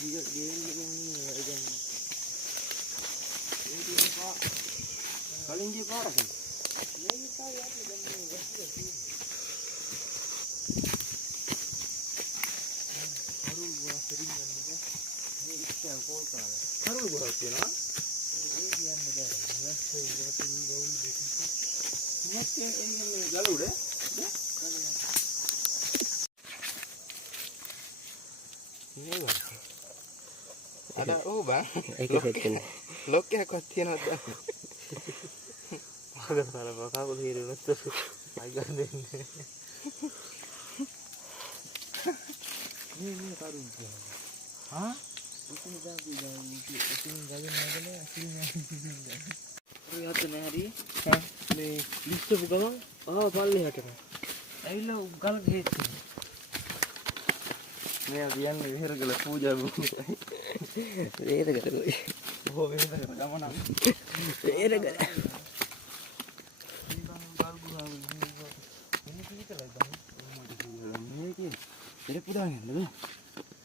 dia ini dan ini Pak. Paling dia parah kan? Ini saya dan baru gua sering kan gitu. Ini ikan kolkar. Baru gua hati na? Ini yang negara. Nah, saya gua tinggal gaul di situ. Macam ini galau deh. Deh. Ini bang. Ada bang. Loke aku tiada ada. Ada salah apa aku diri betul. Agar deh. Ini karun. Hah? Ini jadi ini jadi mana hasilnya. Lihat ni hari. Hah? Ni list buka bang. Paling ada. Ayolah ugal gitu. Ni abian ni hir gala puja bu. Ini gala. Oh ini gala kamu nak? Ini gala. Ini bang ugal gua ini kita lagi bang. Ini kita. Jadi pudah ni, lagi.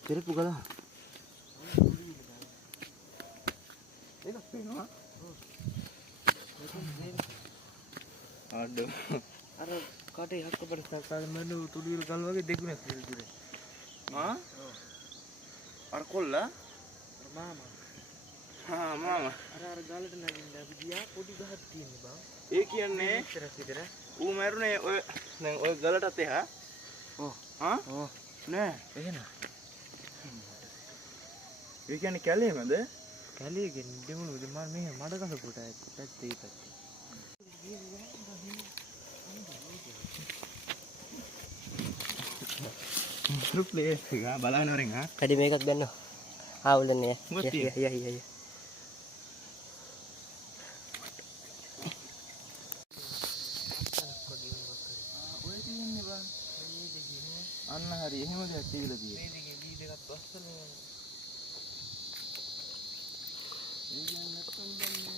Jadi pugal lah. Ini apa ni? Aduh. Ada kade hak bersalah menu tulir kalau lagi dekun ya tulir. हाँ? और कोल्ला? मामा. हाँ मामा. अरे गालट ना जिंदा बिया कोडी गहत तीन बा. एक ही अन्ने. तरह. वो मेरे ने वो गालट आते हैं. ओ. हाँ? ओ. ने. ये ना. ये क्या ने क्या ले मत? क्या ले के देखो लो दिमाग में मारा का सपोर्ट है. पैसे ही पैसे. Grup le, enggak balan orang ha. Tadi megat beno. Ulen ya. Iya. Anna hari ini mau jadi lagi. Ini dekat basel. Ini nak tambah ni.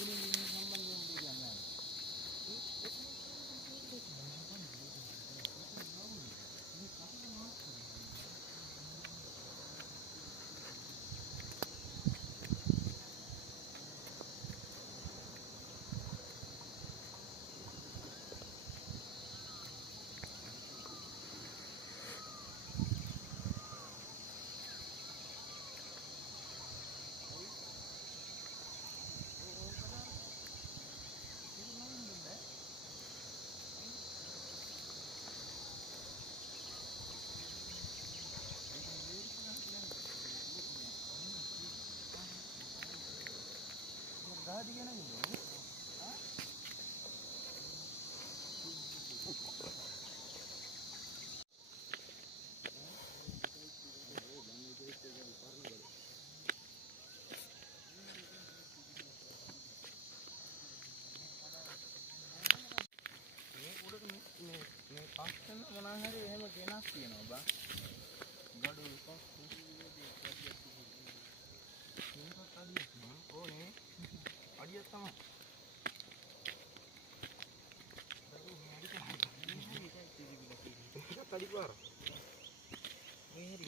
Ini sambal yang dijalan. Pasal mana hari ini macam mana sih na ba? Gaduh pas ini kan tadi na. Oh ni. Ada sama. Baru ni ada kan. Ini tadi keluar. Ini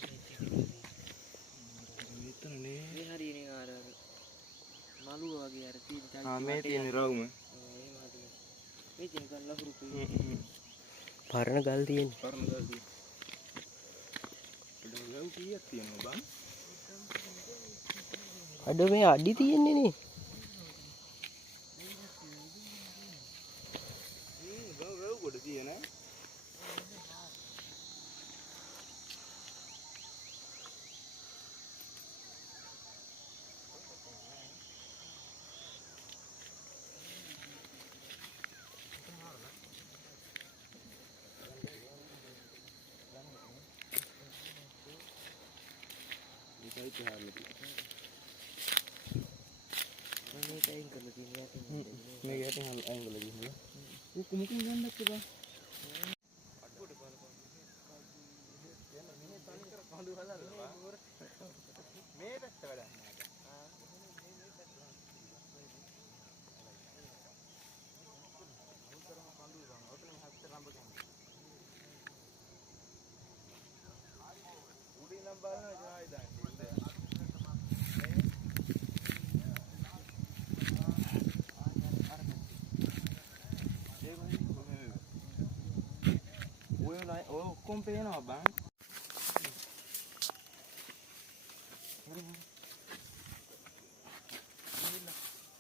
itu ni. Ini hari ini ada. Malu lagi hari ini. Meti ini ragu mah. Meti ini kan lagu rupi. Parna galdiin. Udah jauh kiat ya bang. Ada me adi තියෙන්නේ නේ. ගව කොට තියෙන. Itu hal lebih. Ini kain kalau tinggal ini kain hal yang lagi ni. Mungkin ganda tu bah. Aku depan depan. Ini tani kerap kalu halal bah. Merah terada. Udi nampak na jangan dah. පේනවා. ඔය ඔක්කොම පේනවා බං.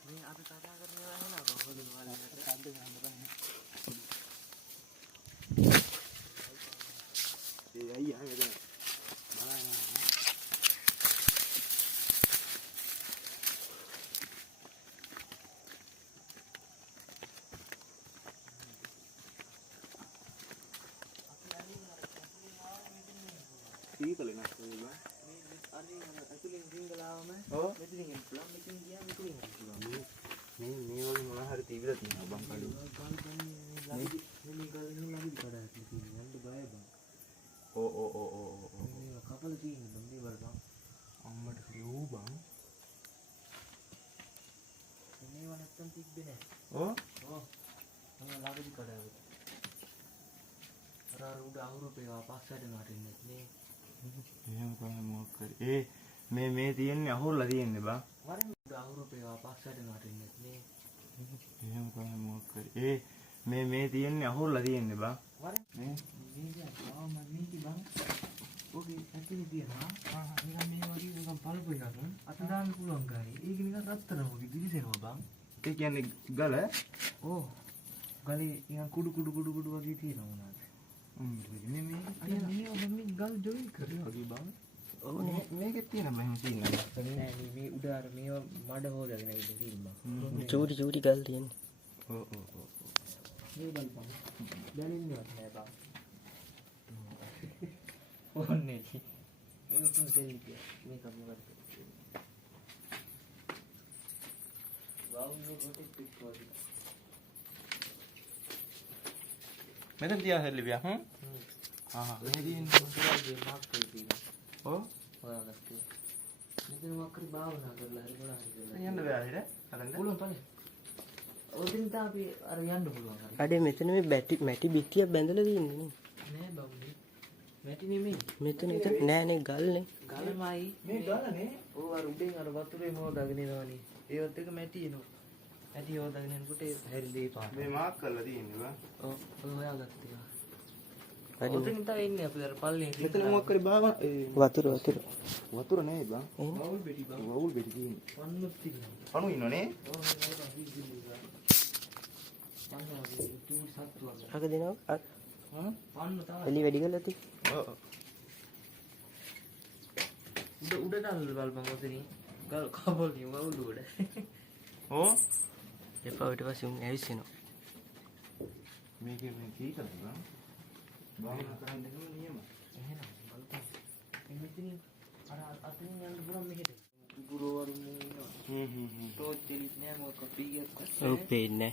මේ අපි කතා කරනවා නේද? කොහොමද වල සද්ද ගන්න බෑ. ඒ අයියා නේද? බලන්න. සීකලේ නැස්සේ බං. අතුලින් සිංගලාවම මෙතනින් එන්නම් මෙතනින් ගියා මෙතනින් එන්නවා මේ වගේ මොනවා හරි තිබිලා තියෙනවා බං කඩු මේ ගල් නේ ළඟදී කඩාවක් තියෙනවා යන්න බය බං මේ කපල තියෙනවා මේ බලපන් අම්මට ලියු බං මේව නැත්තම් තිබ්බේ නැහැ මම ළඟදී කඩාවක් අර උඩ අවුරුපේ පස්සට නටින්නේ නේ එහෙම කොහොම මොකක් කරේ මේ තියෙන්නේ අහුරලා තියෙන්නේ බං වරෙන් උඩ අවුරුපේ පස්සට නටින්නේ නේ එහෙම කොහොම මොකක් කරේ මේ තියෙන්නේ අහුරලා තියෙන්නේ බං වරෙන් මේ ආවම මේකි බං ඔගේ ඇතුලේ තියෙනවා නිකන් මේ වගේ නිකන් පළපු එකක් අත දාන්න පුළුවන් ගානේ ඒක නිකන් රත්තරන් වගේ දිලිසෙනවා බං ඒ කියන්නේ ගල ගලේ නිකන් කුඩු වගේ තියෙනවා මොනවාද මේ ගල් ජොයින් කරේ වගේ බං ඔව් මේකේ තියෙන මම හිතන්නේ නෑ මේ උඩ අර මේව මඩ හොදගෙන ඉන්න තියෙනවා චූටි ගල් තියෙන්නේ ඔව් මේ බලපන් දැනෙන්නවත් නෑ බං ඕන්නේ මේක තුන් දෙන්නේ මේක මොකක්ද වවුලු රොටි පිට්ටෝදි මෙතන තියා හැල්ලිවියා මේ දින්නේ මොකක්ද මාක් කරලා ඔයාලට මෙතන මොකක්ද භාවනා කරලා හරි බලන්න යන්න බෑ හරිද හරන්න පුළුවන් තමයි ඔතන තාපි අර යන්න පුළුවන් හරි අඩේ මෙතන මේ මැටි බිත්තියක් බැඳලා තියෙන්නේ නේ නෑ බම්මි මැටි නෙමෙයි මෙතන නෑනේ ගල්නේ ගල්මයි මේ ගලනේ ඕ අර උඩෙන් අර වතුරේ හොදාගෙන එනවනේ ඒවත් එක මැටි එනවා මැටි හොදාගෙන එනකොට ඒ හැරිලේ පාට මේ මාක් කරලා තියෙන්නේ බා ඔව් හොයාගත්තා ඔතනින් තමයි ඉන්නේ අපි අර පල්ලේ මෙතන මොකක් කරේ බාවා වතුර නේ බං වවුල් බෙටි තියෙන්නේ පන්නුත් තියෙනවා පණු ඉන්නනේ අක දෙනවා පන්නු තමයි එලි වැඩි කරලා තියෙ ඔව් උඩ දාන්න බලපන් ඔතනින් ගල් කබල් නිය වවුල් උඩ එපා ඊට පස්සේ උන් ඇවිස්සෙනවා මේකේ මේ කීකද බං භාවනා කරන්න දෙන්නේ නියම. එහෙනම් බලපන්. මෙතනින් අර අතනින් යන්න පුළුවන් මෙහෙට. ගුරුවරු ඉන්නවා. තෝත් දෙලිත් නෑ මොකක් පීයක් කරේ. ඔව් පේන්නේ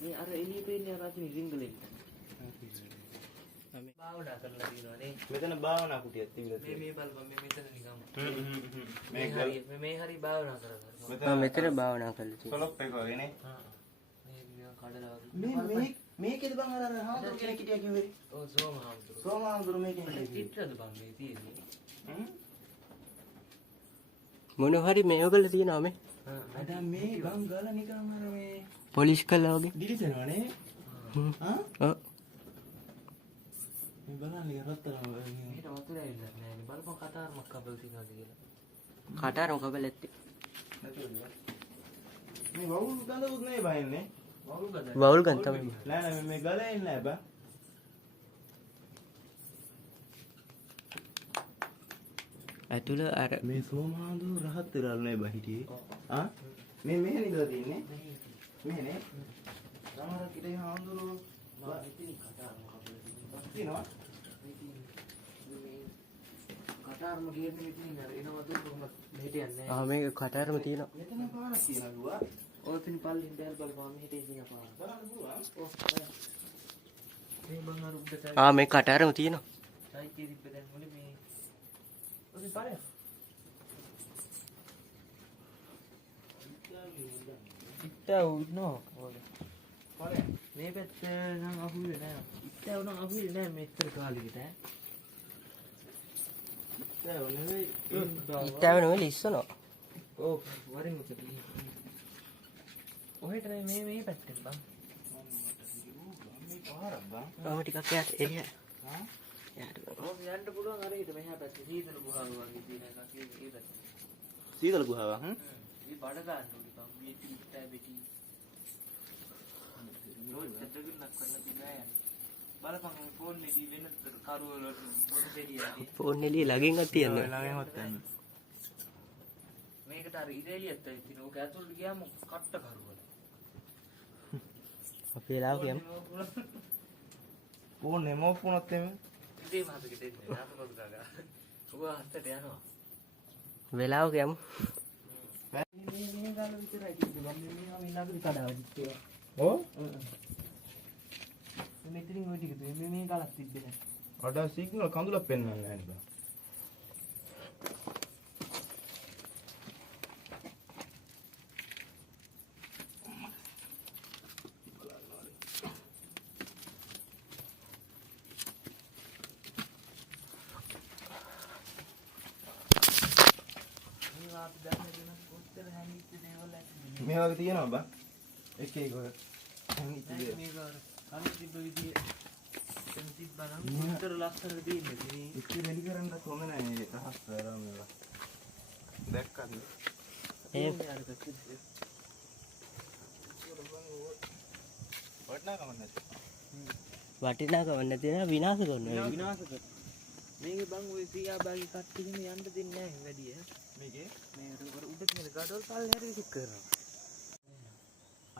මේ අර එළිය පේන්නේ අර අතනින් රින්ගලෙන්. භාවනා කරලා තියෙනවා නේ. මෙතන භාවනා කුටියක් තිබිලා තියෙනවා. මේ බලපන් මේ මෙතන නිකම්. මේ හරි භාවනා කරලා. මෙතන භාවනා කරලා තියෙනවා. සලොප් එක වගේ නේ. මේ නිකන් කඩලා වගේ. මේකේද බං අර හාමුදුරු කෙනෙක් හිටියා කිව්වේ ඔව් සෝම හාමුදුරු මේකෙන් හිටියද බං මේ තියෙන්නේ මොන හරි මේවකල තියෙනවා මේ අද මේ බං ගල නිකන් අර මේ පොලිෂ් කළා වගේ දිලිසෙනවා නේ ඔව් මේ බලන්න රත්තරන් මේකට වතුර ඇවිල්ලා නෑ නේ බලපන් කතාරමක් කබල් තියනවාද කියලා කටාරම කබල් ඇත්තේ මේ වවුල් ගලුත් නේ බයින්නේ වවුල් ගන්න තමයි නෑ මේ ගලේ ඉන්නේ නෑ බා ඇතුළ අර මේ සෝමහාඳුරු රහත් වෙලා නෑ බා හිටියේ මේ මෙහෙ නිදලා තින්නේ මෙහෙනේ සමහර කිරේ හාඳුරු මා ඉතින් කතාරම තියෙනවා කතාරම කියන්නේ ඉතින් එනවා දුක කොහොමද මෙහෙට යන්නේ මේක කටාරම තියෙනවා මෙතන පාරක් තියෙනවා ඔතන පල්ලෙන් දැල් බලපන් මෙහෙට ඉන්න පාර බලන්න පුළුවන් මේ බං අර උඩට මේ කටාරම තියෙනවා සයිකේ තිබ්බ දැන් මොලේ මේ ඔතන පාරේ ඉත්තා උන්නෝ පාරේ මේ පැත්ත නම් අහුවේ නෑ ඉත්තා උනම් අහුවේ නෑ මෙච්චර කාලෙකට ඉත්තාව නෙවෙයි ඉස්සනවා ඔව් වරින් උඩට ඔහෙට මේ පැත්තෙන් බං පාරක් බං. ඔහම ටිකක් යට එළිය. හා? යට. ඔව් යන්න පුළුවන් අර හිට මෙහා පැත්තේ සීතල ගුහාව වගේ තියෙන එකක් ඒක. සීතල ගුහාව හ්ම්. මේ බඩ ගන්න ඕනි බං. මේ පිටට බෙටි. නෝත් දෙකක් කරන්න තියලා බලපන් ෆෝන් එකේ වෙන කරුවල පොඩි දෙලියදී. ෆෝන් එළිය ළඟින්වත් තියන්නේ. ළඟින්වත් තියන්න. මේකට අර ඉරේලියත් තියෙන ඕක ඇතුළට ගියාම කට්ට කරුවල. අපි වෙලාව කියමු. ෆෝන් එම ඔෆ් වුණොත් එමේ. ඉතින් මාතකට එන්නේ අතපොත ගා. ඔබ හත්තට යනවා. වෙලාව කියමු. මේ ගාන විතරයි කිව්වේ මම මේ ළඟට කඩාවදිත් ඒවා. ඔව්? මෙතනින් ඔය ටික දුවේ මේ ගාලක් තිබ්බේ නැහැ. අඩ සිග්නල් කඳුලක් පෙන්වන්නේ නැහැ නේද? මේ වගේ තියෙනවා බං. එක එක ඔය. මේක අනිත් තිබ්බ විදිය එතන තිබ්බනම් උත්තර ලස්සනට දෙන්නේ. මේ ඉස්ති රෙඩි කරන්න කොහොම නැහැ මේ තහස් කරා මේවා. දැක්කද? ඒ වටනකම නැති. වටිනාකම නැති නේ විනාශ කරනවා. විනාශ කර. මේකේ බං ඔය සීයා බාගේ කට්ටියම යන්න දෙන්නේ නැහැ වැඩි ඈ. මේකේ මේ උඩ තියෙන ගඩොල් පල්ලෙහාට විසික් කරනවා.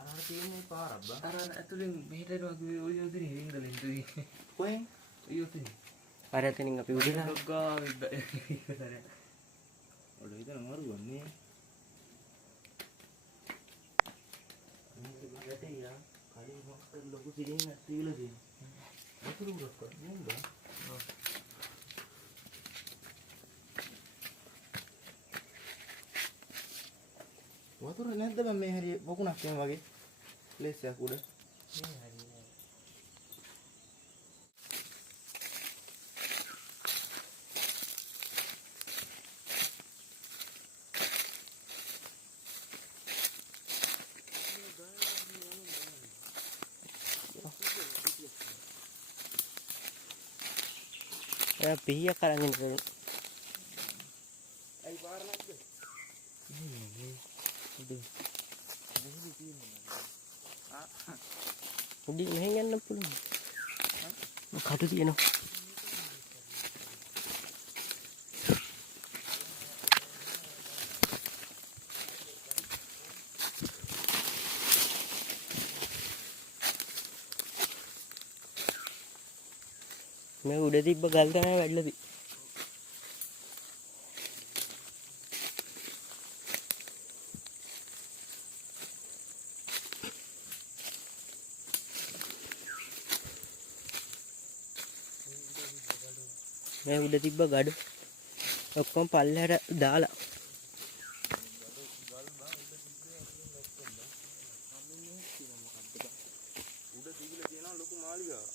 අර තියෙන්නේ පාරක් බං. අර ඇතුලෙන් මෙහෙට එනවා කිව්වේ ඔය යොදිනේ හින්දලෙන් තුයි. කොහෙන්? ඔය යොදිනේ. අර එතනින් අපි උඩලා ගාවෙද්ද. ඔඩ හිතන මරුවන්නේ. මේක ගැටේ යා. කලින් මොකක්ද ලොකු සිලින් ඇස්තිවිලා තියෙනවා. වතුර උරක් කරන්නේ නේද? ඔව්. වතුර නැද්ද බං මේ හරිය බොකුණක් එම වගේ ප්ලේස් එකක් උඩ මේ හරිය එයා පිහියක් අරන් ඉන්න. අයි පාර නැද්ද? උඩින් මෙහෙන් යන්න පුළුවන්. කටු තියෙනවා. මේ උඩ තිබ්බ ගල් තමයි වැඩිලා තියෙන්නේ. මේ උඩ තිබ්බ ගඩ ඔක්කොම පල්ලෙහාට දාලා උඩ තිබිලා තියෙනවා ලොකු මාලිගාවක්.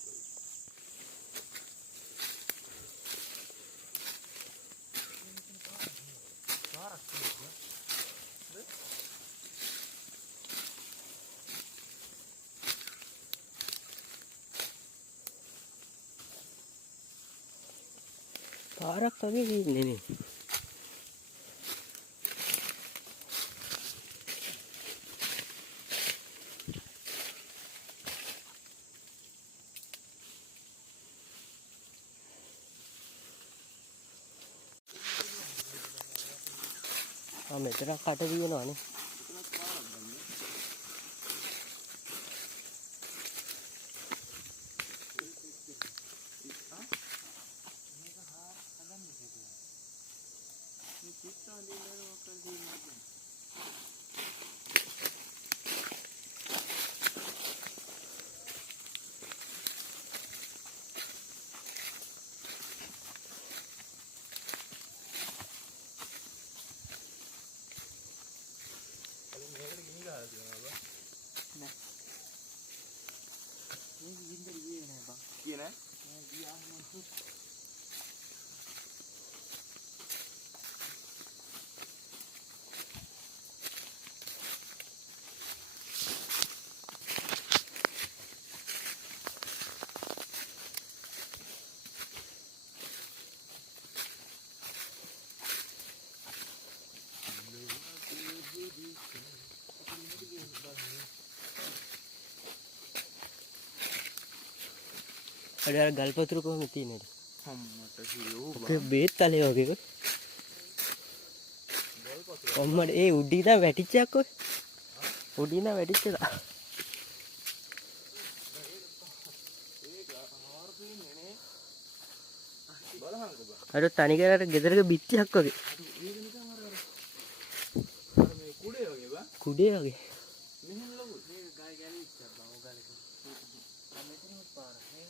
පාරක් වගේ ඉන්නේ නේ. මෙතන කට දිනනවානේ. අර ගල්පතුරු කොහොමද තියෙන්නේ? අම්මට කිරෝ ඔකේ බේත් තලේ වගේ. අම්මට ඒ උඩින් නම් වැටිච්චක් ඔය. උඩින් නම් වැටිච්චලා. අර තනිකරට ගෙදරක බිත්තියක් වගේ. මේ කුඩේ වගේ බා. කුඩේ වගේ. මෙහෙම ලොකු මේ ගාය ගැලිච්චා බා ඔගලක. මෙතනම පාර නේ.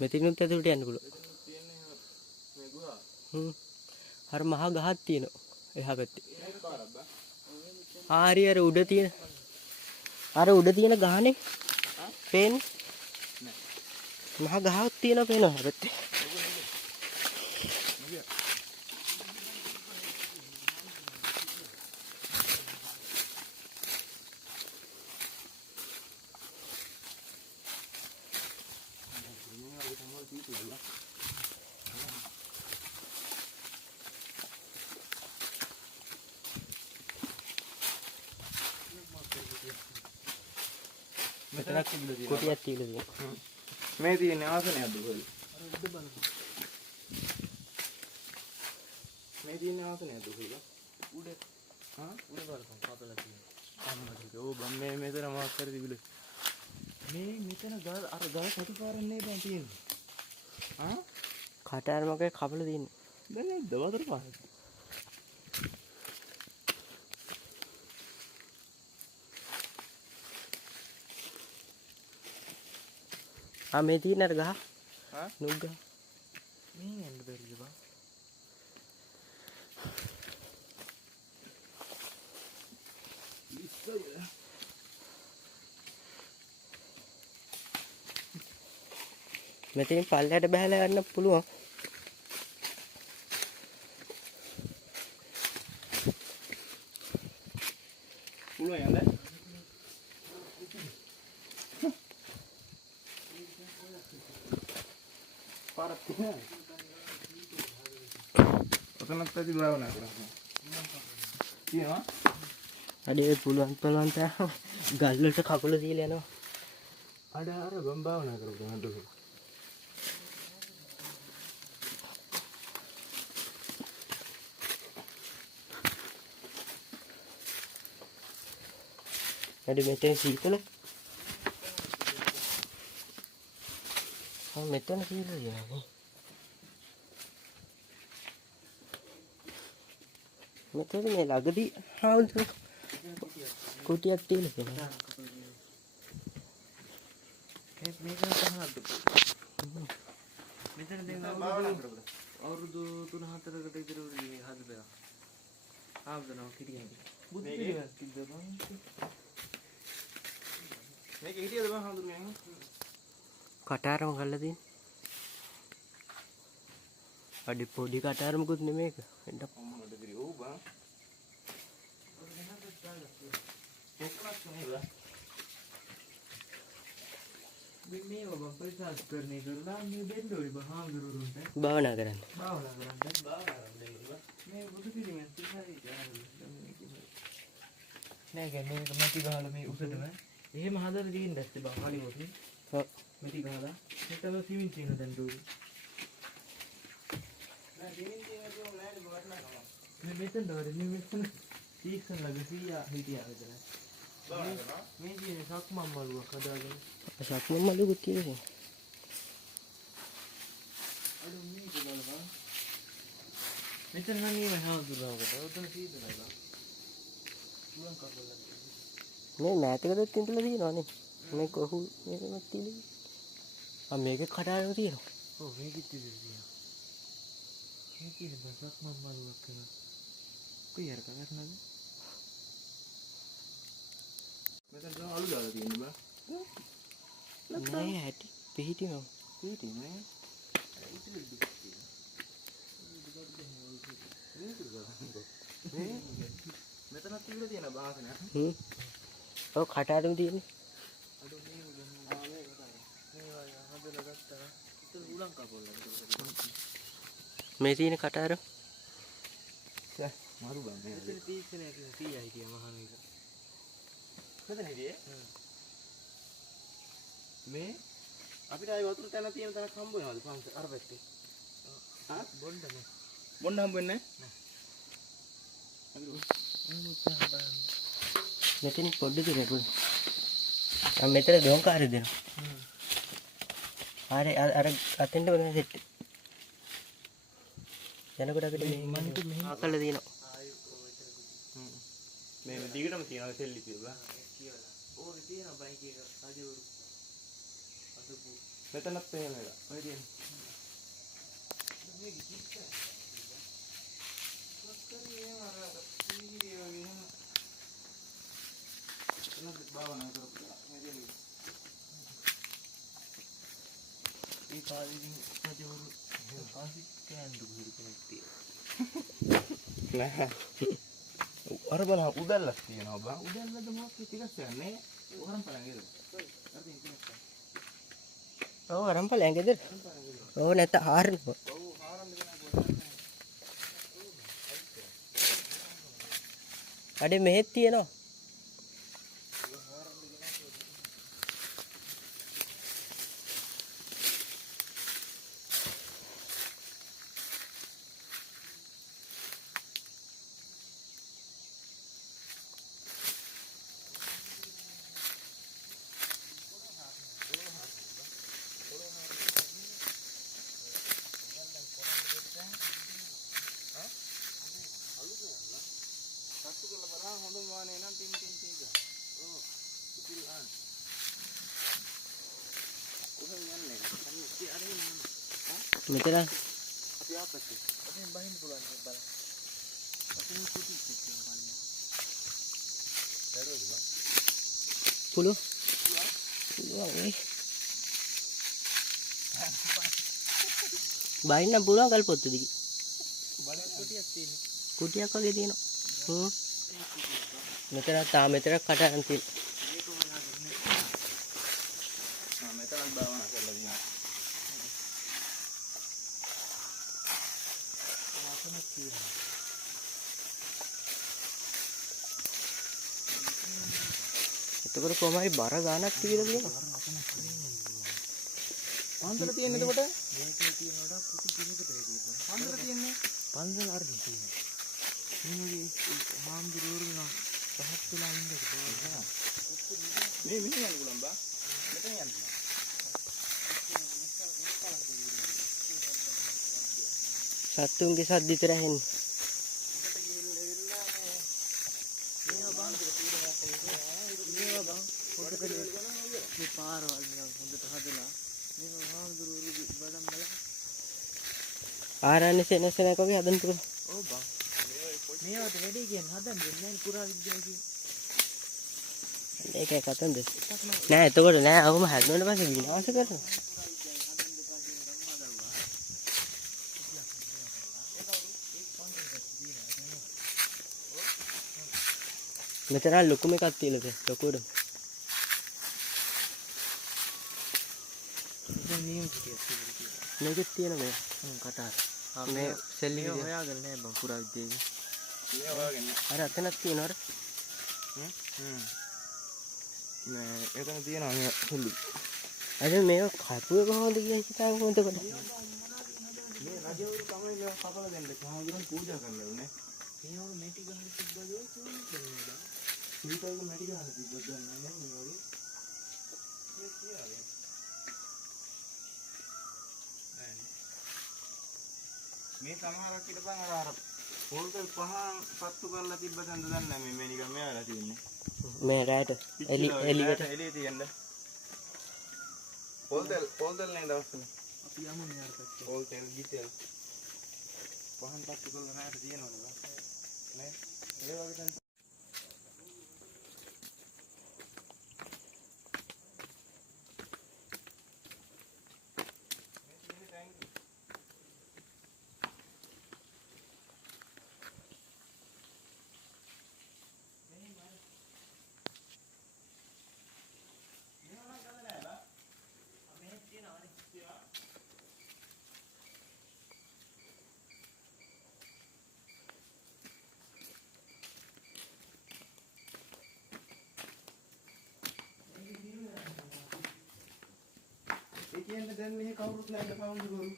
මෙතනිනුත් ඇතුළට යන්න පුළුවන්. තියෙන්නේ මේ ගුහා. අර මහා ගහක් තියෙනවා. එහා පැත්තේ. ඒක පාරක් බා. ආරි අර උඩ තියෙන. අර උඩ තියෙන ගහනේ. පේන්නේ? නෑ. මහා ගහක් තියෙනවා පේනවා පැත්තේ. මෙතනක් තිබිලා තියෙනවා. කොටියක් තියලා තියෙනවා. මේ තියෙන ආසනයක්ද කොහෙද? මේ තියෙන ආසනයක්ද කොහෙද? උඩ. හා උඩ බලපන් කපලා තියෙනවා. අම්මට ඕ බම් මේ මෙතන මාක් කර තිබිලා. මේ මෙතන ගල් අර ගල් කටුපාරන්නේ දැන් තියෙන්නේ. හා කටාරමකේ කපලා තියෙන්නේ. දැන් නැද්ද වතුර පාරක්? මේ තියෙන අර ගහ. හා නුග් ගහ. මේ යන්න බැරිද බා? මෙතනින් පල්ලයට බහලා යන්න පුළුවන්. පුළුවන් යන්න. පාරක් තියෙනවා. ඔතනත් ඇති භාවනා කරනවා. තියෙනවා. අඩේ පුළුවන් තරම් ගල් වලට කකුල තියලා යනවා. අර බම් භාවනා කරපුවා නඩු. අඩේ මෙතන සීතල. මෙතන සීතල යන්නේ. මෙතන මේ ළඟදී හවුද කුටියක් තියෙනවා. මේක තහනක්ද? මෙතන දැන් අවුරුදු 3-4කට විතර උනේ හදලා. ආවදනවා කිරියන්නේ. බුද්ධ පිළිවෙත් කිව්වා බං. මේක හිටියද බං හඳුන්නේ? කටාරම ගල්ලා තියෙන. අඩි පොඩි කටාරමකුත් නෙමේක. එන්න අම්මනට කිරි ඕ බං. මේ ඔබ පරිසස් කරන්නේ කරලා මේ බෙන්ඩෝයි බහාඳුරුරුන්ට භාවනා කරන්න. භාවනා කරන්න මේ බුදු පිළිමයක් තියහරි නෑ කියන්නේ මේක මැටි ගහලා මේ උසටම එහෙම හදලා තියෙන්න ඇත්තේ බං හරියට. ඔව්. මැටි ගහලා මෙතන සිමෙන්ති වෙන දැන් දුරු. නෑ සිමෙන්ති වෙන නෑ වටනවා. මේ මෙතන දවරේ මෙතන තීක්ෂණ ලගසියා හිටියා විතර. මේ කියන්නේ සක්මන් මළුවක් හදාගෙන සක්මන් මළුකුත් තියෙනවා. අර මේ බලපන්. මෙතන නම් මේ හාමුදුරුවෝකට උතන සීතලයි බං. මුලන් කපලා. මේ මෑතකදත් ඉඳලා තියෙනවානේ. මේ කොහු මේකමත් තියෙනවා. මේක කඩාගෙන තියෙනවා. ඔව් මේකෙත් තියෙනවා. මේකේ සක්මන් මළුවක් කරනවා. කොයි හරි කරනවද? මෙතන තමයි අලු දාලා තියෙන්නේ බං. නෑ ඇටි පිහිටිනවා. පිටිනේ. මෙතනත් තිබිලා තියෙන භාෂණයක්. ඔව් කටාරම තියෙන්නේ. අඩු මේ හදලා ගත්තා. ඒක උලං කපොල්ලා. මේ තියෙන කටාරම. මාරු බං මේ. මෙතන තීක්ෂණයක් 100යි කිය මහන එක. මෙතන හිටියේ? මේ අපිට ආයි වතුර තැන තියෙන තැනක් හම්බ වෙනවද පන්සල් අර පැත්තේ? ආ බොන්න හම්බ වෙන්නේ නැහැ. මෙතන පොඩ්ඩක් දෙන්න පුළුවන්. මම මෙතන දෝංකාරය දෙනවා. අර අතෙන්ට වෙන සෙට්. යනකොට අපිට මෙහෙම අකල දිනවා. මේ දිගටම තියෙනවා සෙල්ලි කියලා. ඕක තියෙනවා බයික් එක රජවරු. අසපු. මෙතනත් එහෙම එක. ඔය තියෙනවා. මේක කිස්ස. කොස්කරි එහෙම අර සීගිරිය වගේ එහෙම. එනද භාවනා කරපුවා. මේ දෙන්නේ. ඒ කාලෙකින් රජවරු පාසි කෑන්ඩු ගිහින් කෙනෙක් තියෙනවා. නෑ. අර බලන්න උදැල්ලක් තියෙනවා බං. උදැල්ලද මොකක්ද ටිකක් යන්නේ. වරම් පලංගේද? අර තියෙන කෙනෙක්. ඔව් අරන් ඵලයන් ගෙදර. ඔව් නැත්නම් හාරන්න. ඔව් හාරන්න දෙනා ගොඩක් නැහැ. අඩේ මෙහෙත් තියෙනවා. සත්තු කරලා බලන්න හොඳම වානේ නම් ටින් ටින් ටින් ගා. ඔව්. ඉතින් ආන්. කොහෙන් යන්නේ? අන්නේ අර එන්නේ. මෙතන අපි ආපස්සේ. අපෙන් බහින්න පුළුවන් නේ බලන්න. අපෙන් කුටි කුටි බලන්න. දරුවද බං? පුළුවන්. ඒ බයින්න පුළුවන් කල්පොත්තු දිගි. බලයක් කුටියක් තියෙනවා. කුටියක් වගේ තියෙනවා. මෙතන තා මෙතන කටහන් තියෙනවා. මේක හොයාගන්න. මෙතනක් භාවනා කරලා දිනවා. වාසනක් තියෙනවා. එතකොට කොහමයි බර ගානක් කියලා තියෙනවා. පන්සල තියෙන්නේ එතකොට? මේකේ තියෙන වඩා කුටි කිලෝකට වැඩි. පන්සල තියෙන්නේ? පන්සල අරගෙන තියෙනවා. මේ හාමුදුරුවෝ නම් පහත් වෙලා ඉන්නද බෑ. මේ මෙහෙ යන්න පුළුවන් බා. මෙතන යන්න. සත්තුන්ගේ සද්ද විතර ඇහෙන්නේ. මේ පාරවල් නිකන් හොඳට හදලා මේ හාමුදුරුවෝ බඩම් බල. ආරණ්‍ය සෙනසනක වගේ හදන්න පුළුවන්. ඔව් බා. මේවට වැඩි කියන්නේ හදන්නේ නැහැ පුරා විද්‍යාව කියන්නේ. ඒකයි කතන්දර. නෑ එතකොට නෑ අවම හැදුනට පස්සේ විනාශ කරනවා. මෙතන ලොකුම එකක් තියෙනවා ලොකුඩ. දැන් නියම කියක් තියෙනවා. මේකෙත් තියෙන මේ කතාව. මේ සෙල්ලි මේ හොයාගන්න නෑ බං පුරා විද්‍යාවේ. මේ හොයාගන්න. අර අතනක් තියෙනවා අර. නෑ එතන තියෙනවා මේ සෙල්ලි. අද මේක කපුවේ කොහොමද කියලා හිතාගෙන කොහොමද කොට. මේ රජවරු තමයි මේක කපලා දෙන්නේ. කොහොමද පූජා කරන්නේ? මේව මෙටි ගහලා තිබ්බද කියන්නේ. සීතලක මෙටි ගහලා තිබ්බද නෑ මේ වගේ. මේ කියාවේ. මේ සමහරක් හිටපන් අර පොල්තල් පහන් පත්තු කරලා තිබ්බ තැනද දන්නේ නැහැ මේ නිකන් මෙයාලා තියෙන්නේ. මේ රැට එලියට එළිය තියන්න. පොල්තල් නේ දවස්වල. අපි යමු නේ අර පැත්තට. පොල්තල් ගිතෙල්. පහන් පත්තු කරලා රැට තියෙනවද නේ? ඒ වගේ තැන ගේන්න දැන් මෙහි කවුරුත් නැහැ පවුන්දුරු.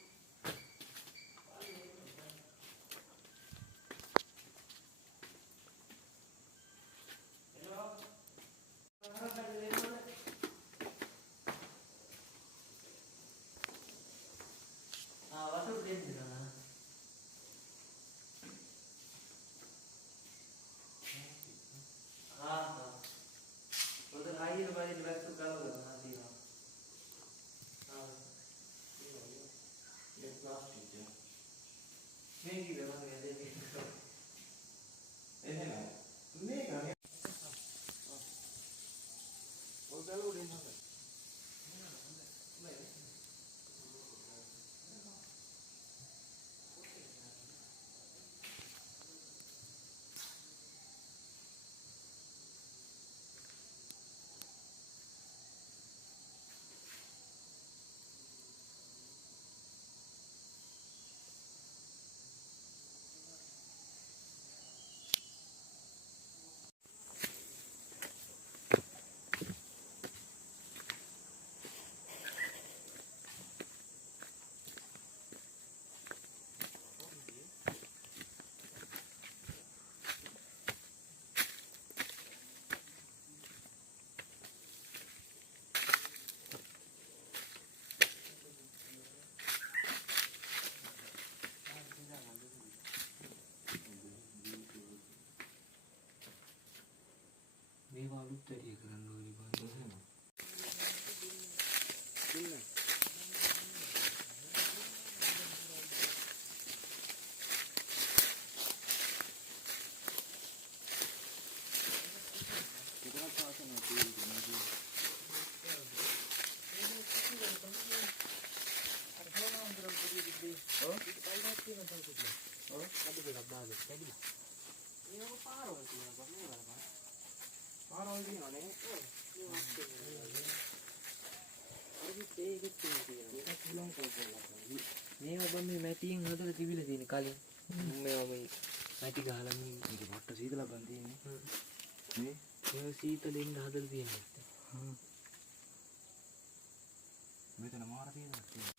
මේවා අලුත් වැඩි කරන්න ඕනි බං. මේවා බම් මේ මැටියෙන් හදලා තිබිලා තියෙන කලින්. මේවා මේ මැටි ගහලා මේ මේක පොට්ට සීතලක් බන් තියෙන්නේ. මේ මේවා සීතලෙන් හදලා තියෙනවා. මෙතන මාර තියෙනවා.